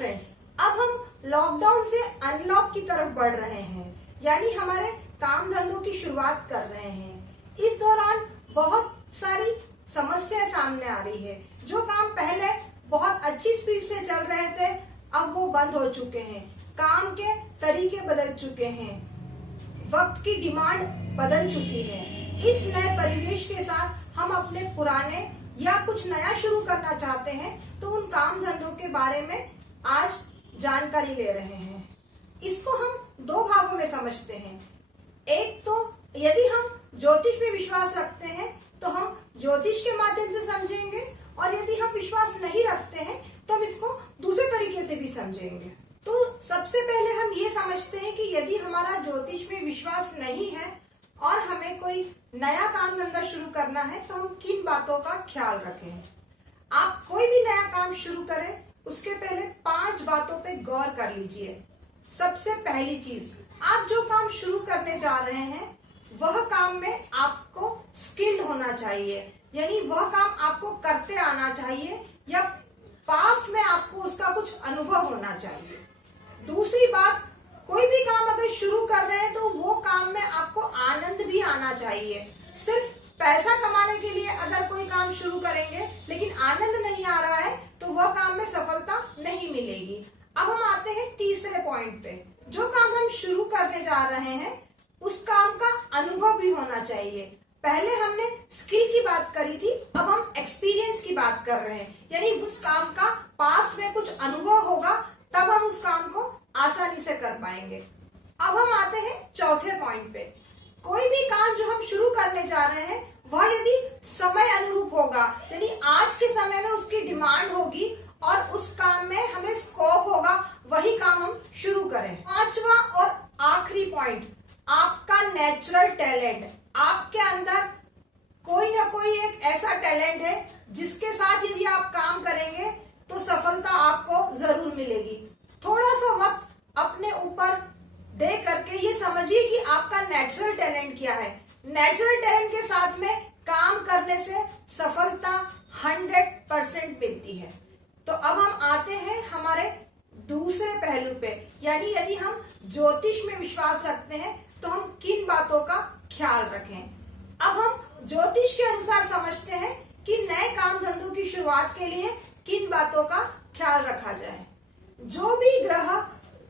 Friends, अब हम lockdown से अनलॉक की तरफ बढ़ रहे हैं, यानी हमारे काम धंधों की शुरुआत कर रहे हैं। इस दौरान बहुत सारी समस्याएं सामने आ रही है। जो काम पहले बहुत अच्छी स्पीड से चल रहे थे, अब वो बंद हो चुके हैं। काम के तरीके बदल चुके हैं, वक्त की डिमांड बदल चुकी है। इस नए परिवेश के साथ हम अपने पुराने या कुछ नया शुरू करना चाहते हैं, तो उन काम धंधों के बारे में आज जानकारी ले रहे हैं। इसको हम दो भागों में समझते हैं। एक तो यदि हम ज्योतिष में विश्वास रखते हैं तो हम ज्योतिष के माध्यम से समझेंगे, और यदि हम विश्वास नहीं रखते हैं तो हम इसको दूसरे तरीके से भी समझेंगे। तो सबसे पहले हम ये समझते हैं कि यदि हमारा ज्योतिष में विश्वास नहीं है और हमें कोई नया काम धंधा शुरू करना है, तो हम किन बातों का ख्याल रखें। आप कोई भी नया काम शुरू करें, उसके पहले 5 बातों पे गौर कर लीजिए। सबसे पहली चीज, आप जो काम शुरू करने जा रहे हैं वह काम में आपको स्किल्ड होना चाहिए, यानी वह काम आपको करते आना चाहिए या पास्ट में आपको उसका कुछ अनुभव होना चाहिए। दूसरी बात, कोई भी काम अगर शुरू कर रहे हैं तो वो काम में आपको आनंद भी आना चाहिए। सिर्फ पैसा कमाने के लिए अगर कोई काम शुरू करेंगे लेकिन आनंद नहीं आ रहा है, तो वह काम में सफलता नहीं मिलेगी। अब हम आते हैं तीसरे पॉइंट पे। जो काम हम शुरू करने जा रहे हैं उस काम का अनुभव भी होना चाहिए। पहले हमने स्किल की बात करी थी, अब हम एक्सपीरियंस की बात कर रहे हैं, यानी उस काम का पास्ट में कुछ अनुभव होगा, तब हम उस काम को आसानी से कर पाएंगे। अब हम आते हैं चौथे पॉइंट पे। कोई भी काम जो हम शुरू करने जा रहे हैं वह यदि समय अनुरूप होगा, यानी आज के समय में उसकी डिमांड होगी और उस काम में हमें स्कोप होगा, वही काम हम शुरू करें। पांचवा और आखिरी पॉइंट, आपका नेचुरल टैलेंट। आपके अंदर कोई ना कोई एक ऐसा टैलेंट है जिसके साथ यदि आप काम करेंगे तो सफलता आपको जरूर मिलेगी। थोड़ा सा वक्त अपने ऊपर दे करके ये समझिए कि आपका नेचुरल टैलेंट क्या है। नेचुरल टैलेंट के साथ में काम करने से सफलता 100% मिलती है। तो अब हम आते हैं हमारे दूसरे पहलू पे, यानी यदि हम ज्योतिष में विश्वास रखते हैं तो हम किन बातों का ख्याल रखें। अब हम ज्योतिष के अनुसार समझते हैं कि नए काम धंधों की शुरुआत के लिए किन बातों का ख्याल रखा जाए। जो भी ग्रह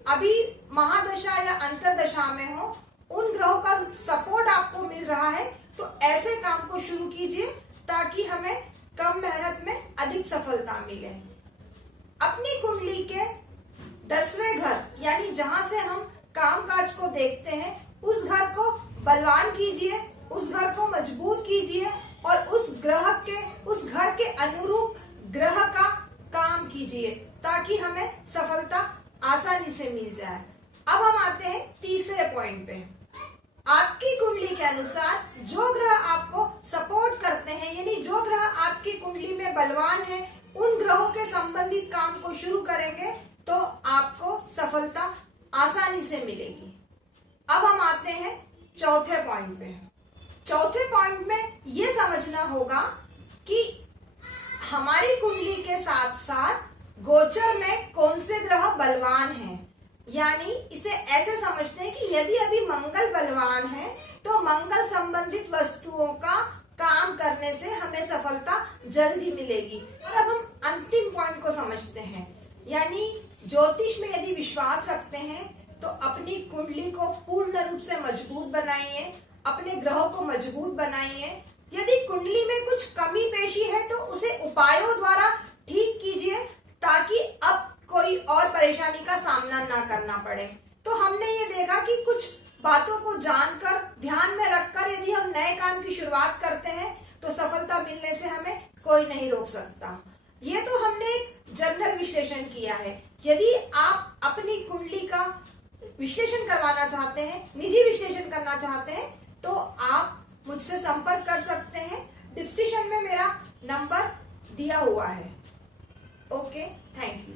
अभी महादशा या अंतरदशा में हो, उन ग्रहों का सपोर्ट आपको मिल रहा है, तो ऐसे काम को शुरू कीजिए ताकि हमें कम मेहनत में अधिक सफलता मिले। अपनी कुंडली के 10वें घर, यानी जहां से हम कामकाज को देखते हैं, उस घर को बलवान कीजिए, उस घर को मजबूत कीजिए और उस घर के अनुरूप ग्रह का काम कीजिए ताकि हमें सफलता आसानी से मिल जाए। अब हम आते हैं तीसरे पॉइंट पे। आपकी कुंडली के अनुसार जो ग्रह आपको सपोर्ट करते हैं, यानी जो ग्रह आपकी कुंडली में बलवान है, उन ग्रहों के संबंधित काम को शुरू करेंगे तो आपको सफलता आसानी से मिलेगी। अब हम आते हैं चौथे पॉइंट पे। चौथे पॉइंट में ये समझना होगा कि हमारी कुंडली के साथ साथ गोचर में कौन से ग्रह बलवान हैं। यानी इसे ऐसे समझते हैं कि यदि अभी मंगल बलवान है तो मंगल संबंधित वस्तुओं का काम करने से हमें सफलता जल्दी मिलेगी। और अब हम अंतिम पॉइंट को समझते हैं, यानी ज्योतिष में यदि विश्वास रखते हैं तो अपनी कुंडली को पूर्ण रूप से मजबूत बनाइए, अपने ग्रहों को मजबूत बनाइए। यदि कुंडली में कुछ कमी पेशी है तो उसे उपायों द्वारा ठीक कीजिए ताकि अब कोई और परेशानी का सामना ना करना पड़े। तो हमने ये देखा कि कुछ बातों को जानकर, ध्यान में रखकर यदि हम नए काम की शुरुआत करते हैं तो सफलता मिलने से हमें कोई नहीं रोक सकता। ये तो हमने एक जनरल विश्लेषण किया है। यदि आप अपनी कुंडली का विश्लेषण करवाना चाहते हैं, निजी विश्लेषण करना चाहते हैं, तो आप मुझसे संपर्क कर सकते हैं। डिस्क्रिप्शन में मेरा नंबर दिया हुआ है। Okay, thank you.